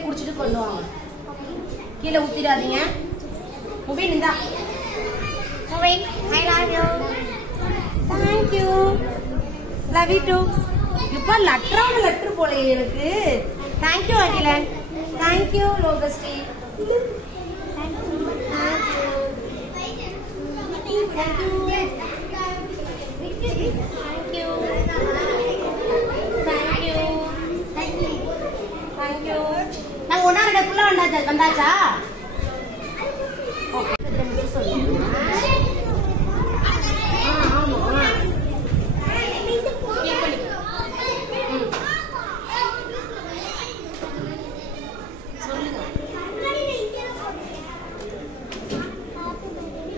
நீங்களே குடிச்சிட்டு கொண்டு வாங்க. கீழே ஊத்திடாதீங்க. முபின் இந்தா. Mubin I love you. Thank you. Love you too. இப்ப லெட்டர் போல எனக்கு. Thank you Akilan. Thank you லோகஸ்ரீ. Thank you. நான் ஒன்னா ரெண்டு புள்ள வந்தாச்சா? ஓகே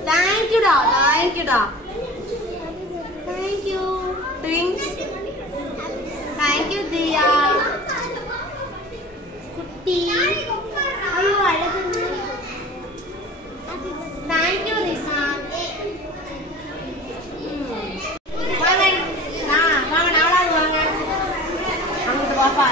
தேங்க்யூடா. Thank you twins. தேங்க்யூ தியா குட்டி. தேங்க்யூ ரிசா. வாங்க நாவலாது வாங்க. அங்கிட்டு பாப்பா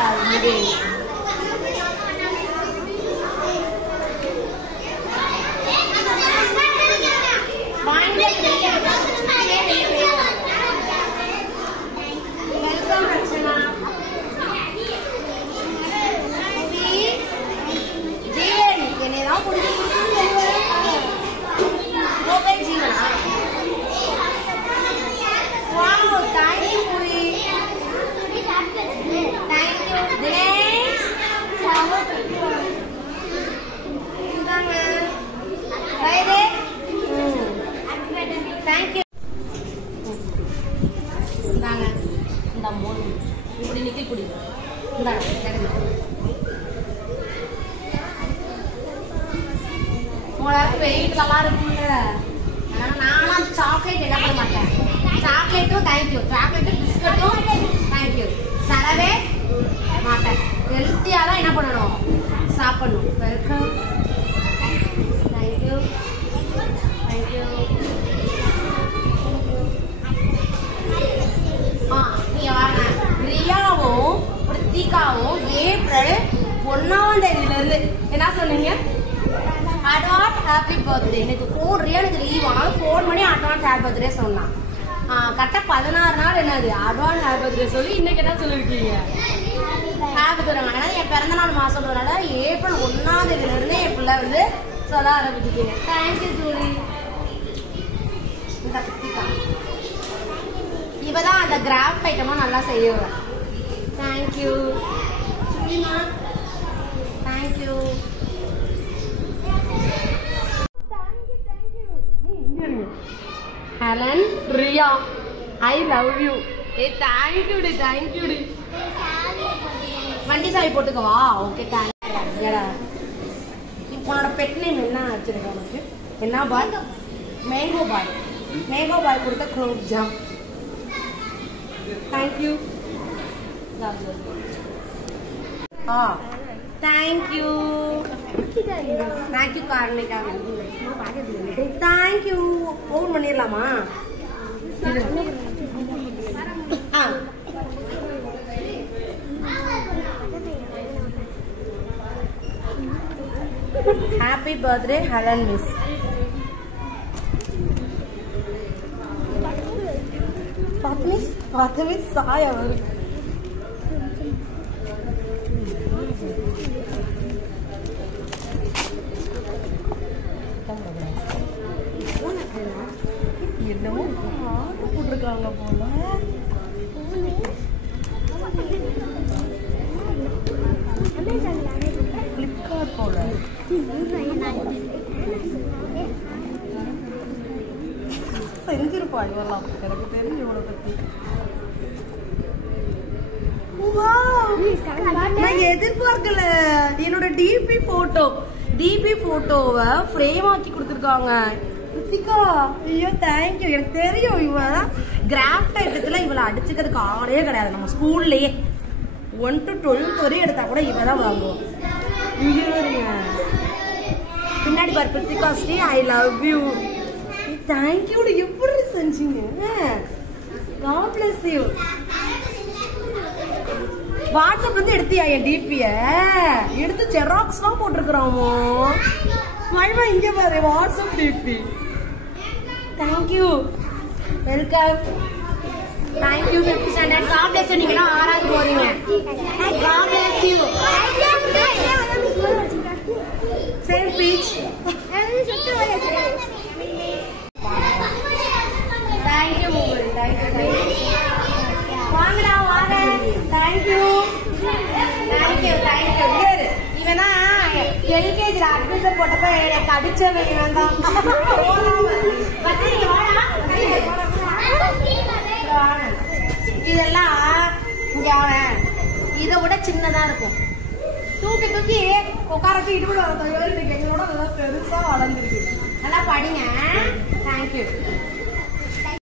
இப்படி நிக்கி குடி. உங்களுக்கு வெயிட் நல்லா இருக்கும்ல. நானும் சாக்லேட் என்ன பண்ண மாட்டேன். சாக்லேட்டும் தேங்க்யூ, சாக்லேட்டும் பிஸ்கட்டும் தேங்க்யூ தரவே மாட்டேன். ஹெல்த்தியாக தான் என்ன பண்ணணும், சாப்பிடணும். வெல்கம். Thank you thank you. நீங்க வாங்க. ரியாவும் பிரித்திகாவும் ஏப்ரல் 1ஆம் தேதியிலிருந்து என்ன சொன்னீங்க? Advance happy birthday. எனக்கு ஃபோன் ரியானுக்கு லீவ் ஆனாலும் ஃபோன் பண்ணி அட்வான்ஸ் ஹாப்பி பர்த்டே சொன்னான். கரெக்டாக 16 நாள் என்னது அட்வான்ஸ் ஹாப்பி பர்த்டே சொல்லி இன்னைக்கு என்ன சொல்லிருக்கீங்க? Happy birthday. என் பிறந்த நாள் மாசம் சொல்றதுனால ஏப்ரல் 1ஆம் தேதியிலிருந்து என் பிள்ளை வந்து சொல்ல ஆரம்பிச்சுட்டீங்க. Thank you Julie. இந்த பிரித்திகா இவதான் அந்த கிராஃப்ட் ஐட்டமும் நல்லா செய்யுவேன். Thank you Sunima. Thank you. Helen Riya I love you. Thank you டி தேங்க்யூ டி. வண்டி சாவி போட்டுக்கவா? Okay thank you. உன்னோட பெட் நேம் என்ன வச்சிருக்க? உனக்கு என்ன பாய்? மேங்கோ பாய். மேங்கோ பாய் கொடுத்த gulab jam. Thank you. Thank you. Thank you Karnika. Thank you. Phone பண்ணிரலாமா? Happy birthday Helen Miss. Miss Sai அவர். என்னமோ போட்டிருக்காங்க போல. Flipkart போல. செஞ்சிருப்பா இவெல்லாம். எனக்கு தெரியும் இவளை பத்தி. நான் எதிர்பார்க்கல. என்னோட டிபி போட்டோவை ஃப்ரேம் ஆக்கி கொடுத்துருக்காங்க. ரித்திகா ஐயோ தேங்க்யூ. எனக்கு தெரியும் இவ கிராஃப்ட் ஐட்டத்துல இவளை அடிச்சுக்கிறதுக்கு ஆளே கிடையாது. நம்ம ஸ்கூல்லயே 1 to 12 வரையும் எடுத்தா கூட இவதான் வாங்குவோம். பின்னாடி பாரு Rithika Sri I love you. Thank you. எப்படி செஞ்சீங்க? God bless you. வாட்ஸ்அப் வந்து எடுத்தியா என் டிபிய எடுத்து ஜெராக்ஸ் தான் போட்டிருக்கிறோமோ. மழைமா இங்க பாரு WhatsApp DP. Thank you welcome. Thank you 5th standard. God bless you. நீங்க 6வது போறீங்க. God bless you. சேம் பீச். தேங்க்யூ மூவல். தேங்க்யூ. வாங்கடா வாங்க. Thank you thank you thank you. இவனா எல்கேஜில அட்மிஷன் போட்டப்ப எனக்கு அடிச்சவன் இவன் தான். இதெல்லாம் இதை விட சின்னதா இருக்கும். தூக்கி தூக்கி உட்காரச்சு இடுபட வரத்தோட எங்களோட நல்லா பெருசா வளர்ந்துருக்கு. நல்லா படிங்க. தேங்க்யூ.